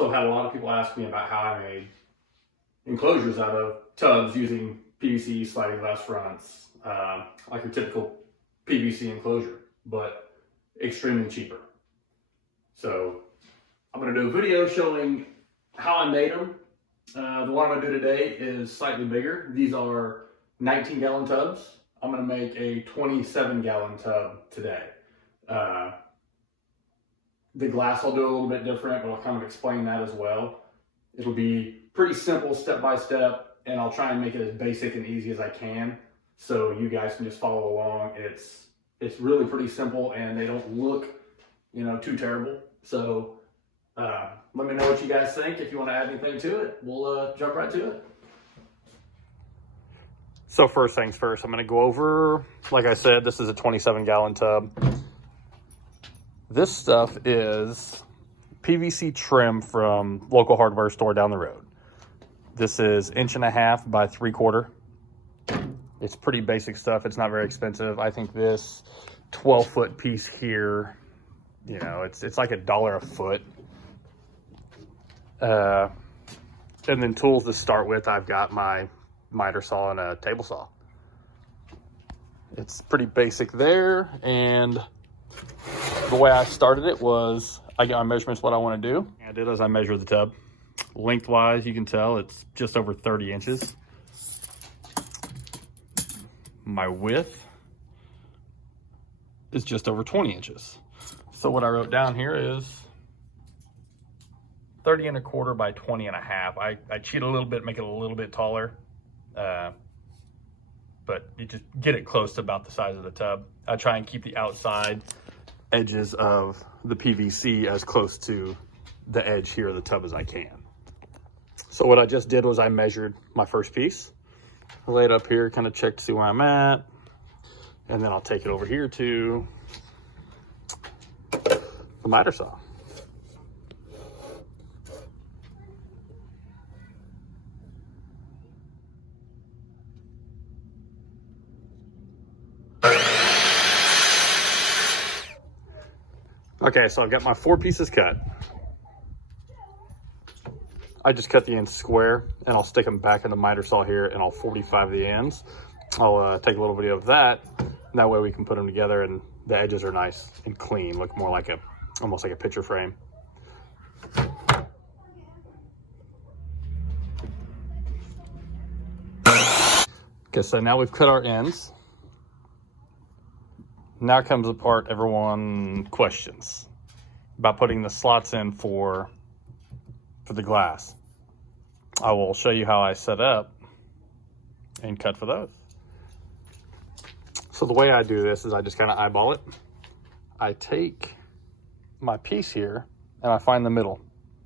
So I've had a lot of people ask me about how I made enclosures out of tubs using PVC sliding glass fronts, like your typical PVC enclosure, but extremely cheaper. So I'm going to do a video showing how I made them. The one I'm going to do today is slightly bigger. These are 19-gallon tubs. I'm going to make a 27-gallon tub today. The glass I'll do a little bit different, but I'll kind of explain that as well. It'll be pretty simple step by step, and I'll try and make it as basic and easy as I can so you guys can just follow along. It's really pretty simple, and they don't look, too terrible. So let me know what you guys think. If you want to add anything to it, we'll jump right to it. So first things first, I'm going to go over, like I said, this is a 27-gallon tub. This stuff is PVC trim from local hardware store down the road. This is 1.5 by 3/4. It's pretty basic stuff. It's not very expensive. I think this 12-foot piece here, it's like $1 a foot. And then tools to start with, I've got my miter saw and a table saw. It's pretty basic there, and the way I started it was I got my measurements, what I want to do. I did as I measured the tub. Lengthwise, you can tell it's just over 30 inches. My width is just over 20 inches. So what I wrote down here is 30 1/4 by 20 1/2. I cheat a little bit, make it a little bit taller. But you just get it close to about the size of the tub. I try and keep the outside edges of the PVC as close to the edge here of the tub as I can. So what I just did was I measured my first piece. I lay it up here, kind of check to see where I'm at. And then I'll take it over here to the miter saw. Okay, so I've got my 4 pieces cut. I just cut the ends square, and I'll stick them back in the miter saw here, and I'll 45 the ends. I'll take a little video of that, and that way we can put them together, and the edges are nice and clean, look more like almost like a picture frame. Okay, so now we've cut our ends. Now comes the part everyone questions about putting the slots in for the glass. I will show you how I set up and cut for those. So the way I do this is I just kind of eyeball it. I take my piece here and I find the middle.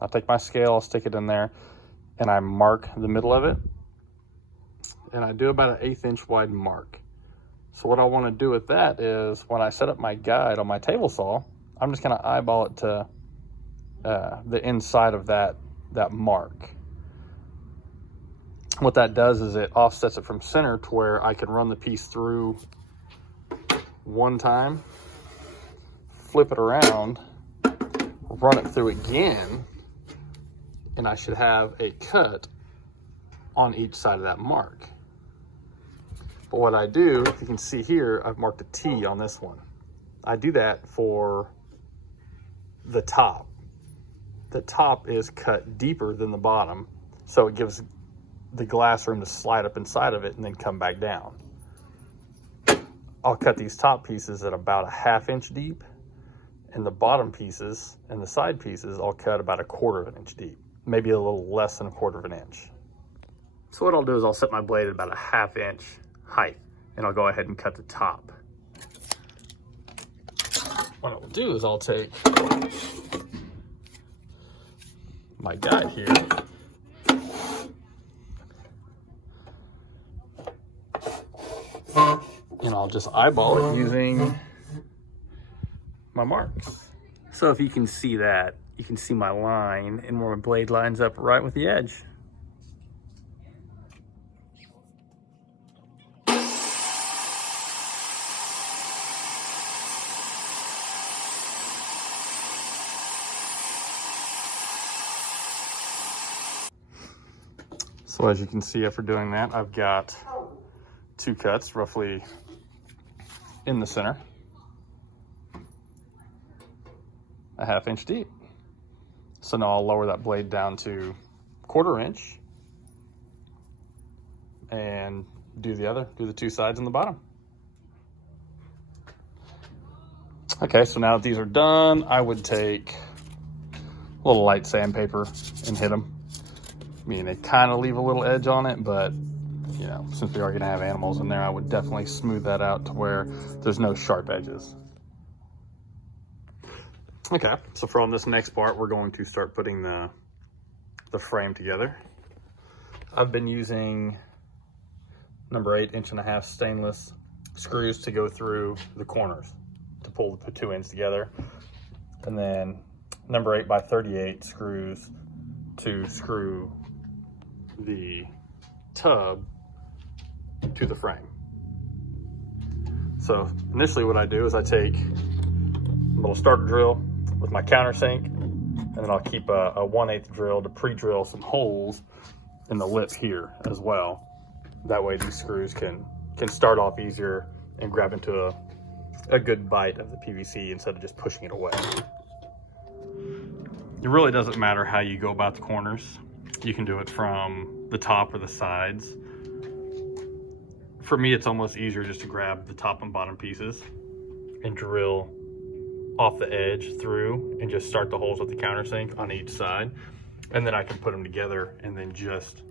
I'll take my scale, I'll stick it in there, and I mark the middle of it. And I do about an 1/8 inch wide mark. So what I want to do with that is when I set up my guide on my table saw, I'm just going to eyeball it to the inside of that mark. What that does is it offsets it from center to where I can run the piece through one time, flip it around, run it through again, and I should have a cut on each side of that mark. But what I do, you can see here, I've marked a T on this one. I do that for the top. The top is cut deeper than the bottom, so it gives the glass room to slide up inside of it and then come back down. I'll cut these top pieces at about a 1/2 inch deep, and the bottom pieces and the side pieces I'll cut about 1/4 inch deep, maybe a little less than 1/4 inch. So what I'll do is I'll set my blade at about a 1/2 inch height, and I'll go ahead and cut the top. What I will do is I'll take my guide here and I'll just eyeball it using my marks. So if you can see that, you can see my line and where my blade lines up right with the edge. So as you can see, after doing that, I've got 2 cuts roughly in the center, a 1/2 inch deep. So now I'll lower that blade down to 1/4 inch and do the 2 sides in the bottom. Okay, so now that these are done, I would take a little light sandpaper and hit them. I mean, they kind of leave a little edge on it, but you know, since we are gonna have animals in there, I would definitely smooth that out to where there's no sharp edges. Okay, so for on this next part, we're going to start putting the frame together. I've been using number 8 1.5 inch stainless screws to go through the corners to pull the 2 ends together, and then number 8 by 38 screws to screw the tub to the frame. So initially what I do is I take a little starter drill with my countersink, and then I'll keep a 1/8 drill to pre-drill some holes in the lip here as well. That way these screws can start off easier and grab into a good bite of the PVC instead of just pushing it away. It really doesn't matter how you go about the corners. You can do it from the top or the sides. For me, it's almost easier just to grab the top and bottom pieces and drill off the edge through and just start the holes with the countersink on each side. And then I can put them together and then just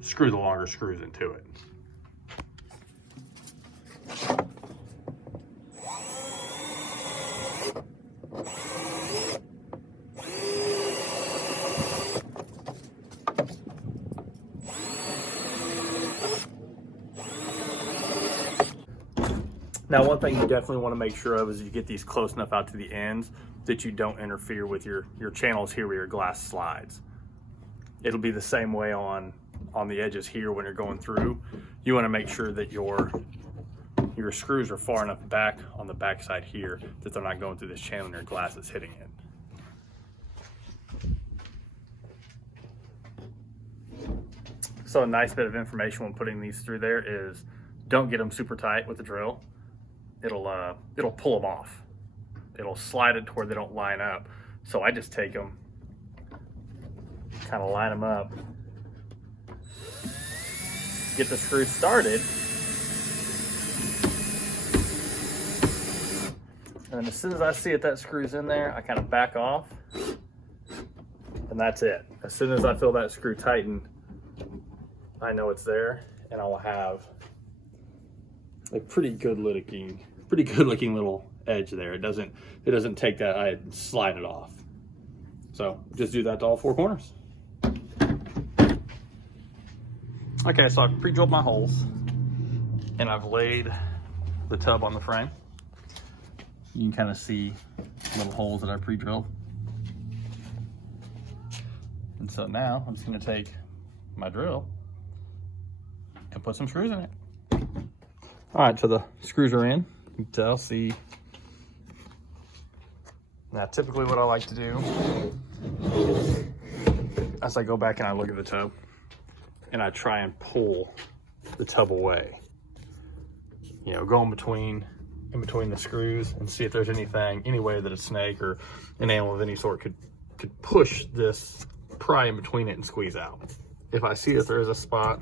screw the longer screws into it. Now, one thing you definitely want to make sure of is you get these close enough out to the ends that you don't interfere with your channels here where your glass slides. It'll be the same way on the edges here when you're going through. You want to make sure that your screws are far enough back on the back side here that they're not going through this channel and your glass is hitting it. So a nice bit of information when putting these through there is don't get them super tight with the drill. It'll pull them off. It'll slide it to where they don't line up. So I just take them, kind of line them up, get the screw started, and then as soon as I see that screw's in there, I kind of back off, and that's it. As soon as I feel that screw tighten, I know it's there, and I will have a pretty good looking little edge there. It doesn't take that, I slide it off. So just do that to all 4 corners. Okay, so I've pre-drilled my holes and I've laid the tub on the frame. You can kind of see little holes that I pre-drilled. And so now I'm just going to take my drill and put some screws in it. All right, so the screws are in. You can tell, see. Now, typically what I like to do as I go back and I look at the tub and I try and pull the tub away. You know, go in between the screws and see if there's any way that a snake or an animal of any sort could push this, pry in between it and squeeze out. If I see that there is a spot,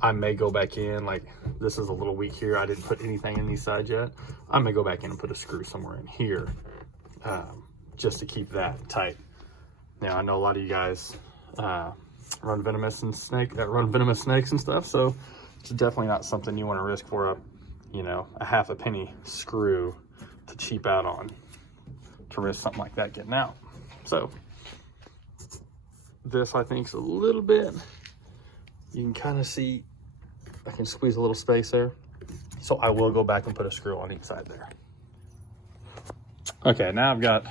I may go back in, like this is a little weak here, I didn't put anything in these sides yet. I may go back in and put a screw somewhere in here just to keep that tight. Now, I know a lot of you guys run venomous snakes and stuff, so it's definitely not something you want to risk for a 1/2 penny screw to cheap out on, to risk something like that getting out. So this, I think, is a little bit, you can kind of see, I can squeeze a little space there. So I will go back and put a screw on each side there. Okay, now I've got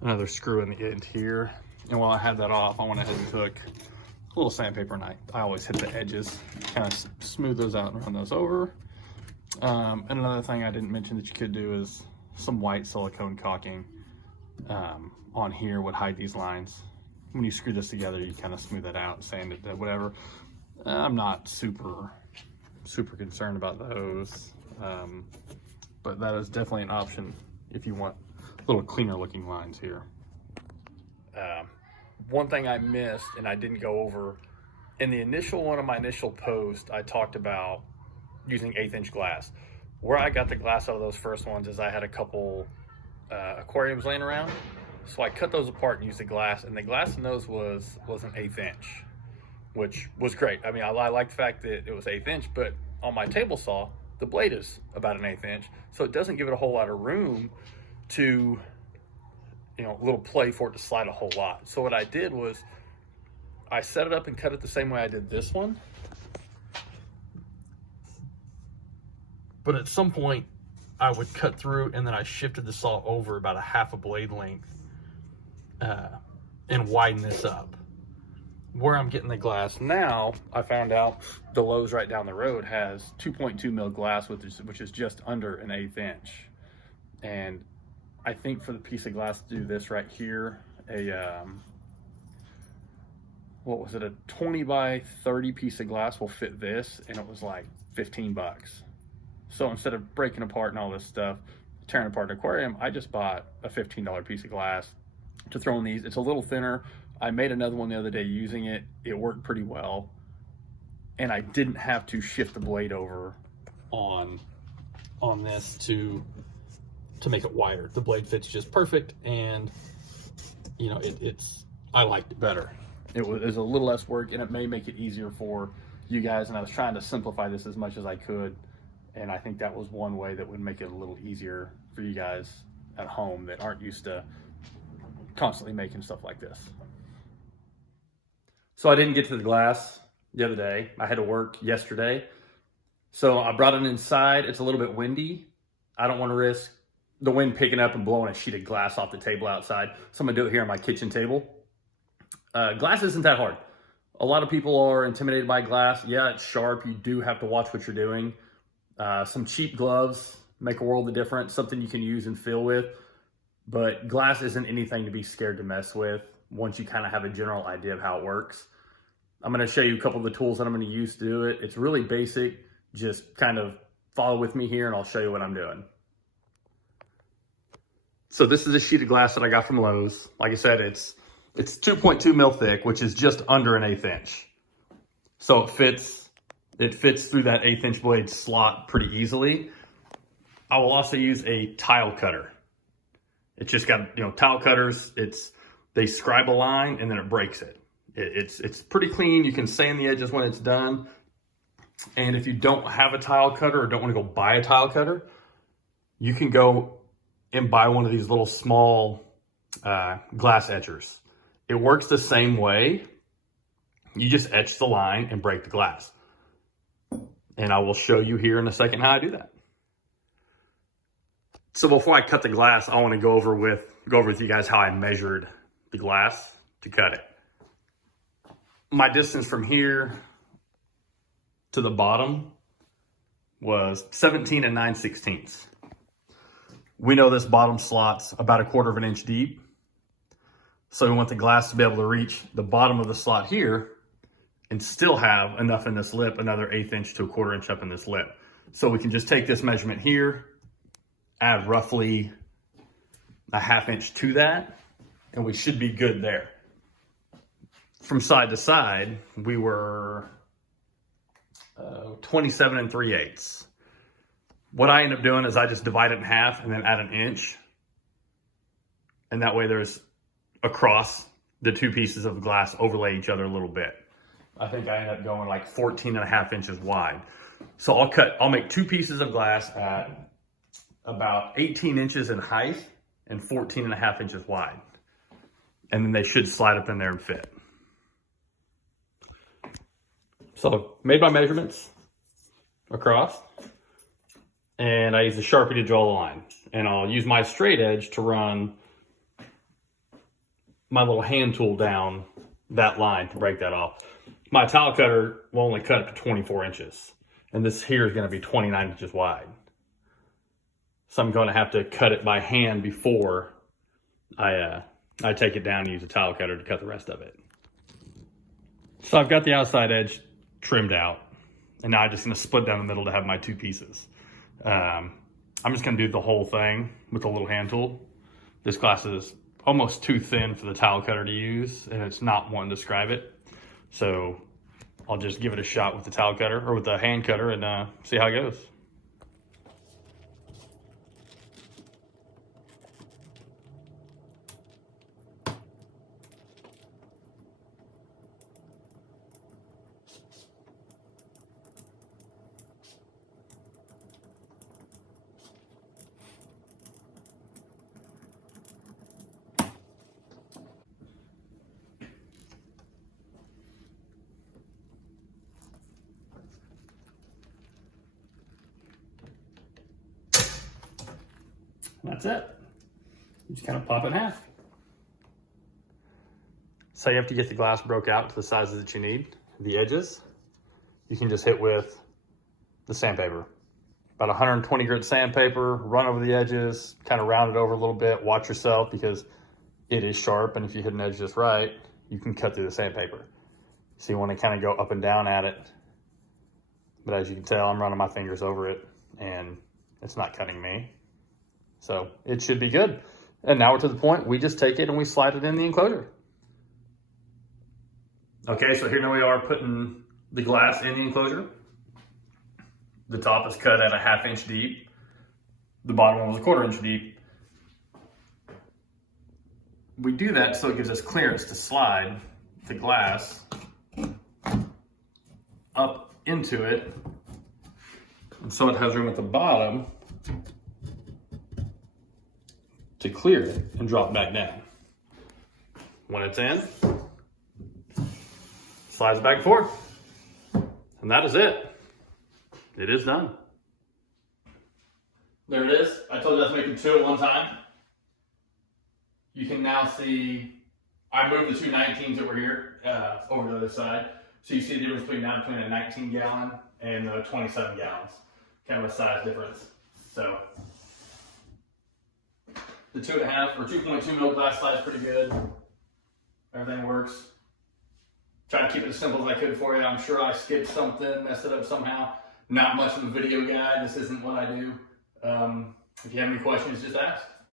another screw in the end here. And while I had that off, I went ahead and took a little sandpaper, and I always hit the edges, kind of smooth those out and run those over. And another thing I didn't mention that you could do is some white silicone caulking on here would hide these lines when you screw this together, you kind of smooth it out, sand it, whatever. I'm not super concerned about those, but that is definitely an option if you want a little cleaner looking lines here. One thing I missed and I didn't go over in the initial one of my initial post, I talked about using 1/8 inch glass. Where I got the glass out of those first ones is I had a couple aquariums laying around, so I cut those apart and used the glass, and the glass in those was an 1/8 inch, which was great. I mean, I like the fact that it was 1/8 inch, but on my table saw, the blade is about an 1/8 inch, so it doesn't give it a whole lot of room to, you know, a little play for it to slide a whole lot. So what I did was I set it up and cut it the same way I did this one. But at some point I would cut through, and then I shifted the saw over about a half a blade length and widen this up. Where I'm getting the glass now, I found out the Lowe's right down the road has 2.2 mil glass, which is just under an 1/8 inch. And I think for the piece of glass to do this right here, what was it, a 20 by 30 piece of glass will fit this, and it was like 15 bucks. So instead of breaking apart and all this stuff, tearing apart an aquarium, I just bought a $15 piece of glass to throw in these. It's a little thinner. I made another one the other day using it. It worked pretty well. And I didn't have to shift the blade over on this to make it wider. The blade fits just perfect, and you know, I liked it better. It was a little less work, and it may make it easier for you guys, and I was trying to simplify this as much as I could. And I think that was one way that would make it a little easier for you guys at home that aren't used to constantly making stuff like this. So I didn't get to the glass the other day. I had to work yesterday. So I brought it inside. It's a little bit windy. I don't want to risk the wind picking up and blowing a sheet of glass off the table outside. So I'm gonna do it here on my kitchen table. Glass isn't that hard. A lot of people are intimidated by glass. Yeah, it's sharp. You do have to watch what you're doing. Some cheap gloves make a world of difference, something you can use and fill with, but glass isn't anything to be scared to mess with once you kind of have a general idea of how it works. I'm going to show you a couple of the tools that I'm going to use to do it. It's really basic. Just kind of follow with me here and I'll show you what I'm doing. So this is a sheet of glass that I got from Lowe's. Like I said, it's 2.2 mil thick, which is just under an 1/8 inch. So it fits through that 1/8 inch blade slot pretty easily. I will also use a tile cutter. It's just got, you know, tile cutters. They scribe a line and then it breaks it. It's pretty clean. You can sand the edges when it's done. And if you don't have a tile cutter or don't want to go buy a tile cutter, you can go and buy one of these little small glass etchers. It works the same way. You just etch the line and break the glass. And I will show you here in a second how I do that. So before I cut the glass, I want to go over with you guys how I measured the glass to cut it. My distance from here to the bottom was 17 9/16. We know this bottom slot's about 1/4 inch deep. So we want the glass to be able to reach the bottom of the slot here and still have enough in this lip, another 1/8 inch to 1/4 inch up in this lip. So we can just take this measurement here, add roughly a 1/2 inch to that, and we should be good there. From side to side, we were 27 3/8. What I end up doing is I just divide it in half and then add an inch. And that way there's across the two pieces of glass overlay each other a little bit. I think I end up going like 14 1/2 inches wide. So I'll make two pieces of glass at about 18 inches in height and 14 1/2 inches wide. And then they should slide up in there and fit. So made my measurements across, and I use a Sharpie to draw the line. And I'll use my straight edge to run my little hand tool down that line to break that off. My tile cutter will only cut up to 24 inches. And this here is going to be 29 inches wide. So I'm going to have to cut it by hand before I I take it down and use a tile cutter to cut the rest of it. So I've got the outside edge trimmed out, and now I'm just gonna split down the middle to have my two pieces. I'm just gonna do the whole thing with a little hand tool. This glass is almost too thin for the tile cutter to use, and it's not one to describe it. So I'll just give it a shot with the tile cutter or with the hand cutter and see how it goes. That's it. You just kind of pop it in half. So you have to get the glass broke out to the sizes that you need, the edges. You can just hit with the sandpaper. About 120 grit sandpaper, run over the edges, kind of round it over a little bit, watch yourself because it is sharp, and if you hit an edge just right, you can cut through the sandpaper. So you want to kind of go up and down at it. But as you can tell, I'm running my fingers over it and it's not cutting me. So it should be good. And now we're to the point, we just take it and we slide it in the enclosure. Okay, so here we are putting the glass in the enclosure. The top is cut at 1/2 inch deep. The bottom one was 1/4 inch deep. We do that so it gives us clearance to slide the glass up into it. And so it has room at the bottom to clear it and drop back down. When it's in, slides back and forth. And that is it. It is done. There it is. I told you I was making two at one time. You can now see, I moved the two 19s over here, over to the other side. So you see the difference between a 19 gallon and 27 gallons. Kind of a size difference. So the 2.5 or 2.2 mil glass size is pretty good. Everything works. Try to keep it as simple as I could for you. I'm sure I skipped something, messed it up somehow. Not much of a video guide. This isn't what I do. If you have any questions, just ask.